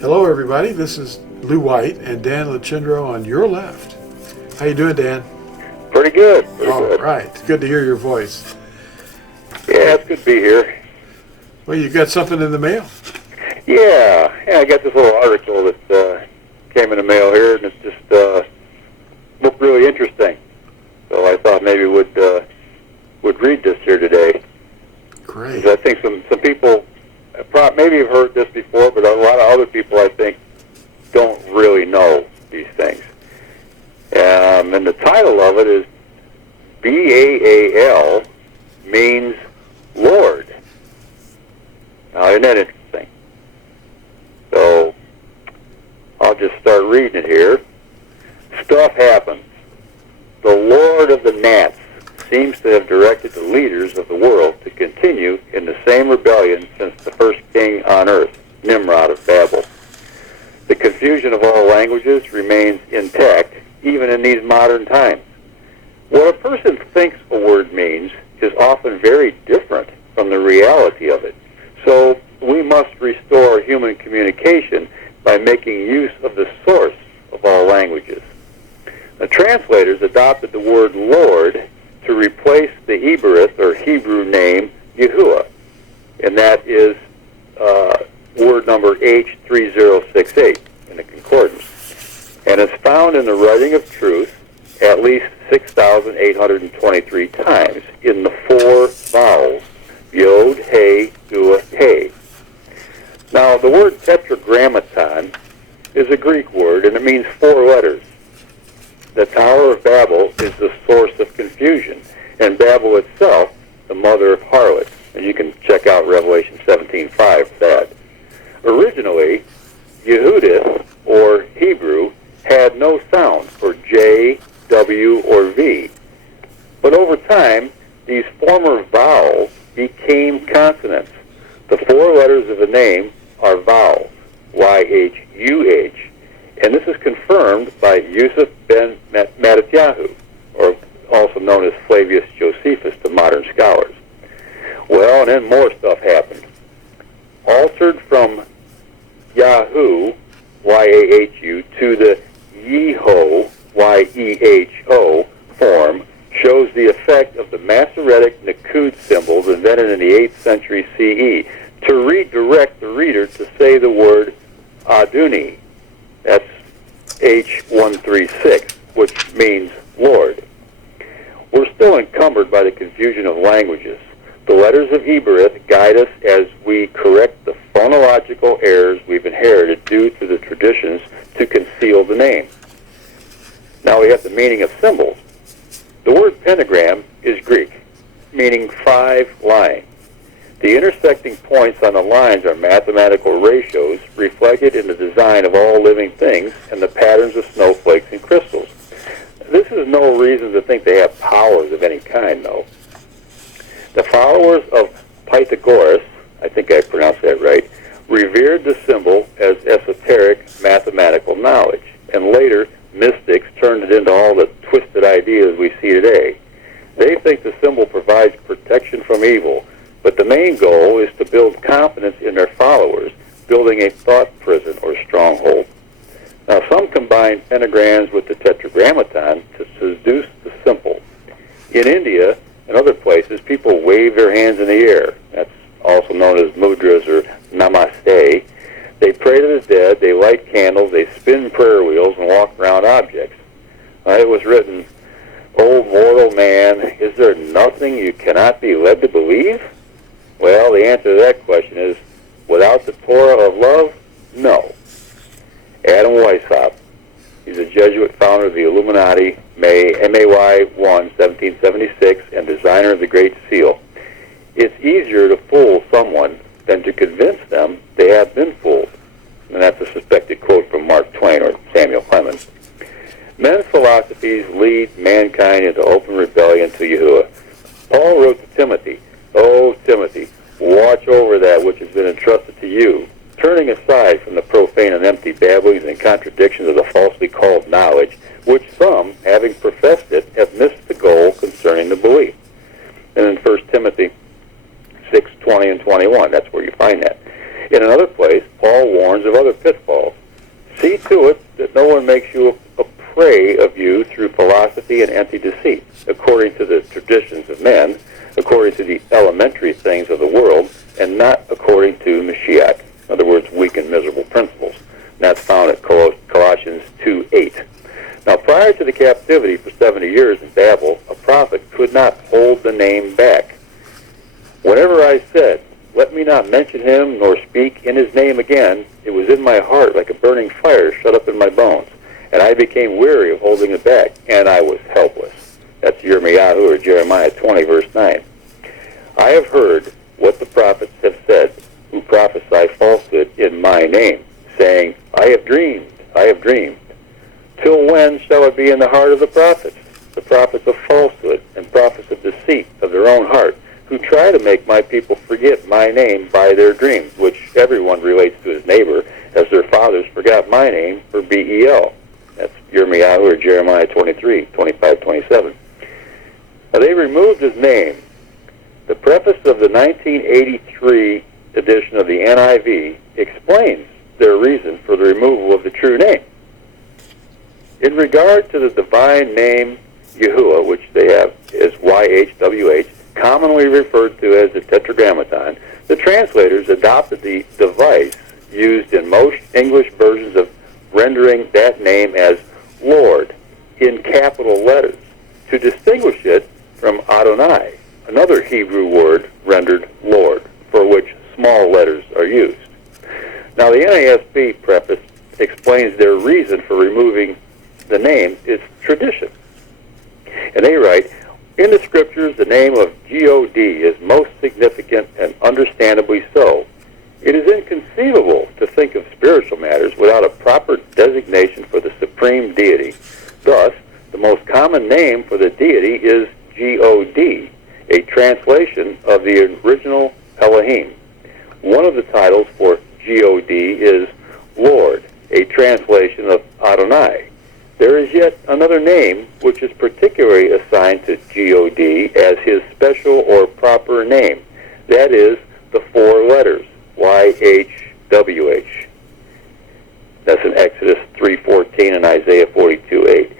Hello, everybody. This is Lew White and Dan Lachendro on your left. How you doing, Dan? Pretty good. All right. It's good to hear your voice. Yeah, it's good to be here. Well, you got something in the mail? Yeah, I got this little article that came in the mail here, and it just looked really interesting. So I thought maybe would read this here today. Great. I think some people maybe have heard this before, but a lot of other people, I think, don't really know these things. And the title of it is Baal means Lord. Now, isn't that interesting? So I'll just start reading it here. Stuff happens. The Lord of the Nats seems to have directed the leaders of the world to continue in the same rebellion since the first king on earth, Nimrod of Babel. The confusion of all languages remains intact even in these modern times. What a person thinks a word means is often very different from the reality of it. So we must restore human communication by making use of the source of all languages. The translators adopted the word Lord to replace the Hebrew name Yahuwah, and that is word number H3068 in the concordance. And it's found in the Writing of Truth at least 6,823 times in the four vowels, Yod, He, Dua, He. Now, the word tetragrammaton is a Greek word, and it means four letters. The Tower of Babel is the source of confusion, and Babel itself, the mother of harlots. And you can check out Revelation 17:5 for that. Originally, Yehudith, or Hebrew, had no sound for J, W, or V. But over time, these former vowels became consonants. The four letters of a name are vowels, Y-H-U-H. And this is confirmed by Yusuf ben Mattatyahu, or also known as Flavius Josephus to modern scholars. Well, and then more stuff happened. Altered from Yahu, Y-A-H-U, to the Yeho, Y-E-H-O, form shows the effect of the Masoretic Nakud symbols invented in the 8th century CE to redirect the reader to say the word Aduni. That's H136, which means Lord. We're still encumbered by the confusion of languages. The letters of Ebereth guide us as we correct the phonological errors we've inherited due to the traditions to conceal the name. Now we have the meaning of symbols. The word pentagram is Greek, meaning 5 lines. The intersecting points on the lines are mathematical ratios reflected in the design of all living things and the patterns of snowflakes and crystals. This is no reason to think they have powers of any kind, though. The followers of Pythagoras, I think I pronounced that right, revered the symbol as esoteric mathematical knowledge, and later mystics turned it into all the twisted ideas we see today. They think the symbol provides protection from evil, but the main goal is to build confidence in their followers, building a thought prison or stronghold. Now, some combine pentagrams with the tetragrammaton to seduce the simple. In India and other places, people wave their hands in the air. That's also known as mudras or namaste. They pray to the dead, they light candles, they spin prayer wheels, and walk around objects. It was written, "O mortal man, is there nothing you cannot be led to believe?" Well, the answer to that question is, without the Torah of love, no. Adam Weishaupt, he's a Jesuit founder of the Illuminati, May 1, 1776, and designer of the Great Seal. It's easier to fool someone than to convince them they have been fooled. And that's a suspected quote from Mark Twain or Samuel Clemens. Men's philosophies lead mankind into open rebellion to Yahuwah. Paul wrote to Timothy, "O Timothy, watch over that which has been entrusted to you, turning aside from the profane and empty babblings and contradictions of the falsely called knowledge, which some, having professed it, have missed the goal concerning the belief." And in 1 Timothy 6:20 and 21, that's where you find that. In another place, Paul warns of other pitfalls. See to it that no one makes you a prey of you through philosophy and empty deceit, according to the traditions of men, according to the elementary things of the world, and not according to Mashiach. In other words, weak and miserable principles. And that's found at Colossians 2:8. Now, prior to the captivity for 70 years in Babel, a prophet could not hold the name back. Whenever I said, let me not mention him nor speak in his name again, it was in my heart like a burning fire shut up in my bones. And I became weary of holding it back, and I was helpless. That's Yirmiyahu or Jeremiah 20, verse 9. I have heard what the prophets have said, who prophesy falsehood in my name, saying, I have dreamed, I have dreamed. Till when shall it be in the heart of the prophets of falsehood and prophets of deceit of their own heart, who try to make my people forget my name by their dreams, which everyone relates to his neighbor, as their fathers forgot my name for Bel. That's Yirmiyahu or Jeremiah 23, 25, 27. Now they removed his name. The preface of the 1983 edition of the NIV explains their reason for the removal of the true name. In regard to the divine name Yahuwah, which they have as YHWH, commonly referred to as the Tetragrammaton, the translators adopted the device used in most English versions of rendering that name as Lord in capital letters to distinguish it from Adonai, another Hebrew word rendered Lord, for which small letters are used. Now, the NASB preface explains their reason for removing the name is tradition. And they write, in the scriptures, the name of God is most significant and understandably so. It is inconceivable to think of spiritual matters without a proper designation for the supreme deity. Thus, the most common name for the deity is God, a translation of the original Elohim. One of the titles for God is Lord, a translation of Adonai. There is yet another name which is particularly assigned to God as his special or proper name. That is the four letters, YHWH. That's in Exodus 3:14 and Isaiah 42:8.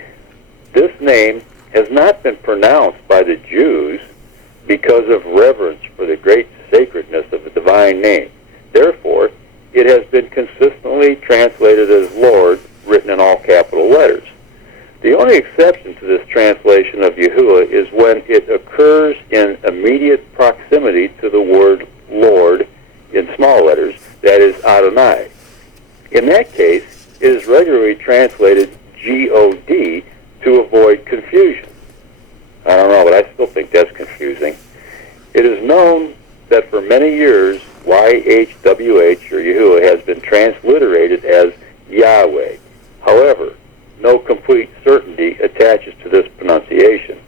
This name has not been pronounced by the Jews because of reverence for the great sacredness of the divine name. Therefore, it has been consistently translated as Lord, written in all capital letters. The only exception to this translation of Yahuwah is when it occurs in immediate proximity to the word Lord in small letters, that is Adonai. In that case, it is regularly translated God to avoid confusion. I don't know, but I still think that's confusing. It is known that for many years, YHWH or Yahuwah has been transliterated as Yahweh. However, no complete certainty attaches to this pronunciation.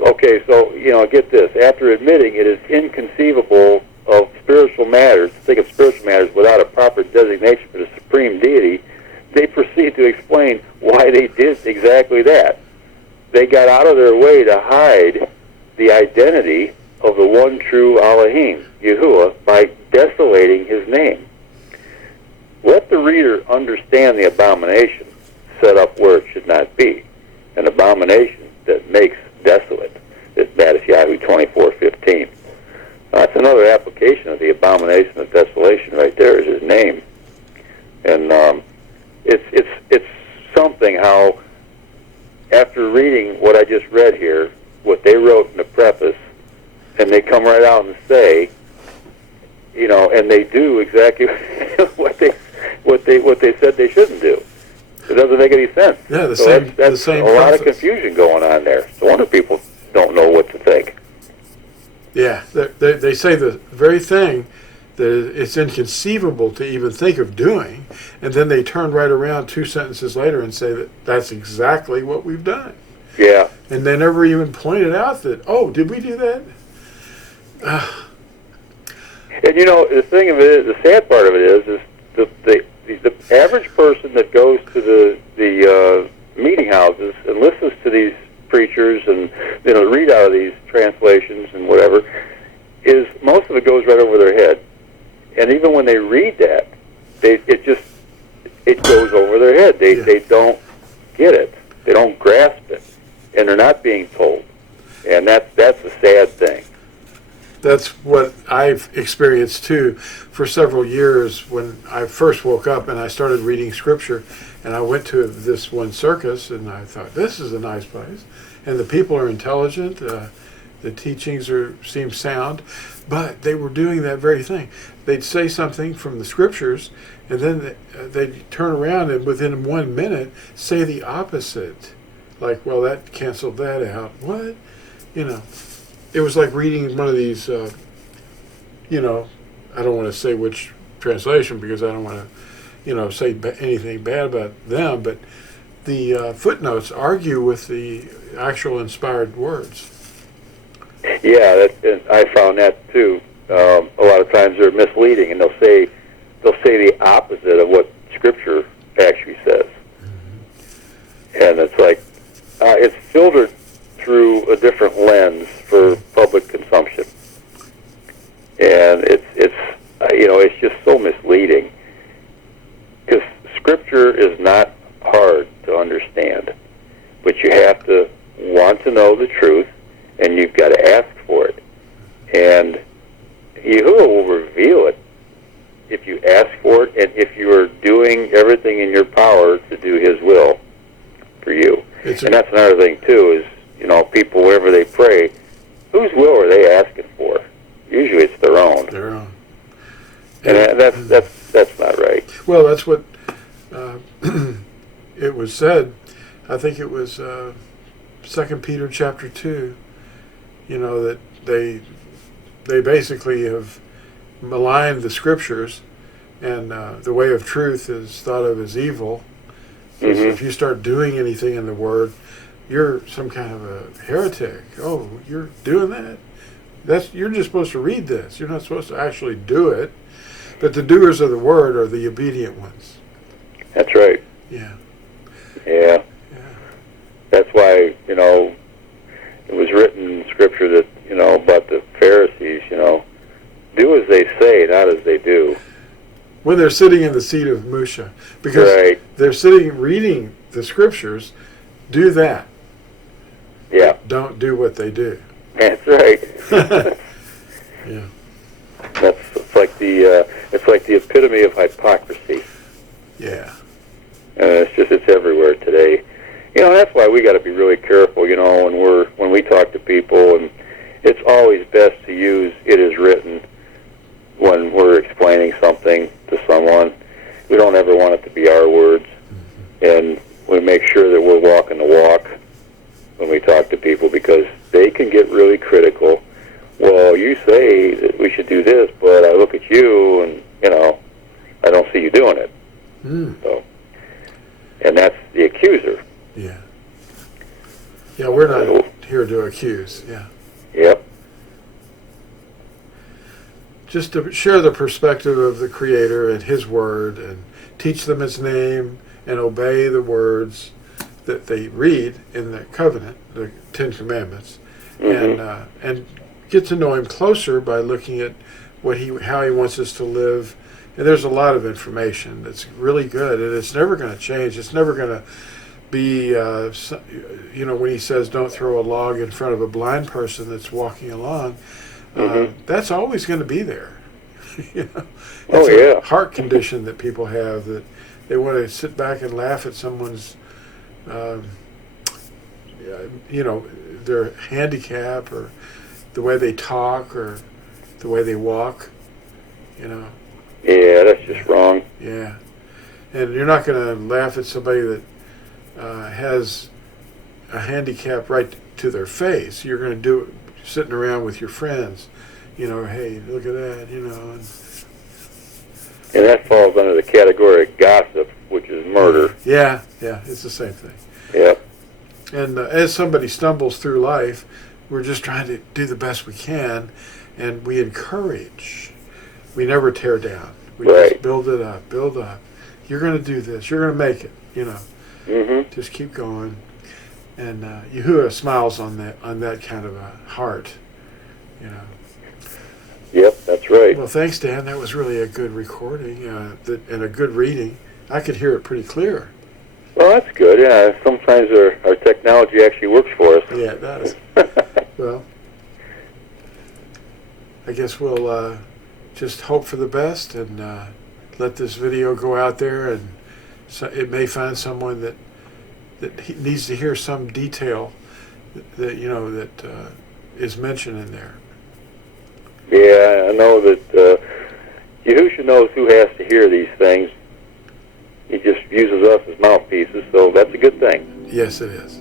Okay, so, get this. After admitting it is inconceivable of spiritual matters, to think of spiritual matters without a proper designation for the supreme deity, they proceed to explain why they did exactly that. They got out of their way to hide the identity of the one true Elohim, Yahuwah, by desolating his name. Let the reader understand the abomination set up where it should not be, an abomination that makes desolate. That is Yahoo 24:15. That's another application of the abomination of desolation right there is his name. And it's something how, after reading what I just read here, what they wrote in the preface, and they come right out and say, and they do exactly what they said they shouldn't do. It doesn't make any sense. Yeah, that's a lot of confusion going on there. So wonder people don't know what to think. Yeah, they say the very thing that it's inconceivable to even think of doing, and then they turn right around 2 sentences later and say that that's exactly what we've done. Yeah. And they never even pointed out that, oh, did we do that? And the thing of it is, the sad part of it is the average person that goes to the meeting houses and listens to these preachers and read out of these translations and whatever, is most of it goes right over their head. And even when it goes over their head. They don't get it. They don't grasp it, and they're not being told. And that's a sad thing. That's what I've experienced too for several years. When I first woke up and I started reading scripture, and I went to this one circus, and I thought, this is a nice place, and the people are intelligent, the teachings seem sound, but they were doing that very thing. They'd say something from the scriptures, and then they'd turn around and within 1 minute say the opposite. Like, well, that canceled that out. What? You know, it was like reading one of these, you know, I don't want to say which translation because I don't want to, you know, say anything bad about them, but the footnotes argue with the actual inspired words. Yeah, I found that too. A lot of times they're misleading, and they'll say the opposite of what Scripture actually says. Mm-hmm. And it's like it's filtered through a different lens for public consumption, and it's you know, it's just so misleading because Scripture is not hard to understand, but you have to want to know the truth, and you've got to ask for it, and Yahuwah will reveal it if you ask for it, and if you are doing everything in your power to do His will for you. And that's another thing too, is, you know, people, wherever they pray, whose will are they asking for? Usually it's their own. Their own. And that's not right. Well, that's what it was said. I think it was 2 Peter chapter 2, you know, that they basically have maligned the scriptures, and the way of truth is thought of as evil. Mm-hmm. So if you start doing anything in the Word, you're some kind of a heretic. Oh, you're doing that? You're just supposed to read this. You're not supposed to actually do it. But the doers of the Word are the obedient ones. That's right. Yeah. Yeah. That's why, you know, it was written in Scripture that, you know, about the Pharisees, you know, do as they say, not as they do. When they're sitting in the seat of Musha. Because they're sitting reading the Scriptures, do that. Yeah. Don't do what they do. That's right. Yeah. It's like the epitome of hypocrisy. Yeah. And it's everywhere today. You know, that's why we got to be really careful, you know, when we talk to people, and it's always best to use "it is written" when we're explaining something to someone. We don't ever want it to be our words, and we make sure that we're walking the walk when we talk to people, because they can get really critical. Well, you say that we should do this, but I look at you, and, you know, I don't see you doing it. So, and that's the accuser. Yeah. Yeah, we're not here to accuse. Yeah. Yep. Just to share the perspective of the Creator and His Word, and teach them His name, and obey the words that they read in the covenant, the Ten Commandments, and get to know Him closer by looking at how He wants us to live. And there's a lot of information that's really good, and it's never going to change. It's never going to be, you know, when He says don't throw a log in front of a blind person that's walking along, that's always going to be there. You know? It's a heart condition that people have, that they want to sit back and laugh at someone's, you know, their handicap, or the way they talk, or the way they walk, you know. Yeah, that's just wrong. Yeah. And you're not going to laugh at somebody that has a handicap right to their face. You're going to do it sitting around with your friends, you know, hey, look at that, you know. And that falls under the category of gossip, which is murder. Yeah, it's the same thing. Yeah. And as somebody stumbles through life, we're just trying to do the best we can, and we encourage. We never tear down. We just build it up, build up. You're going to do this. You're going to make it, you know. Just keep going. And Yahuwah smiles on that kind of a heart, you know. Yep, that's right. Well, thanks, Dan. That was really a good recording and a good reading. I could hear it pretty clear. Well, that's good. Yeah, sometimes our technology actually works for us. Yeah, it does. Well, I guess we'll just hope for the best and let this video go out there, and so it may find someone that needs to hear some detail that is mentioned in there. Yeah, I know that Yahusha knows who has to hear these things. He just uses us as mouthpieces, so that's a good thing. Yes, it is.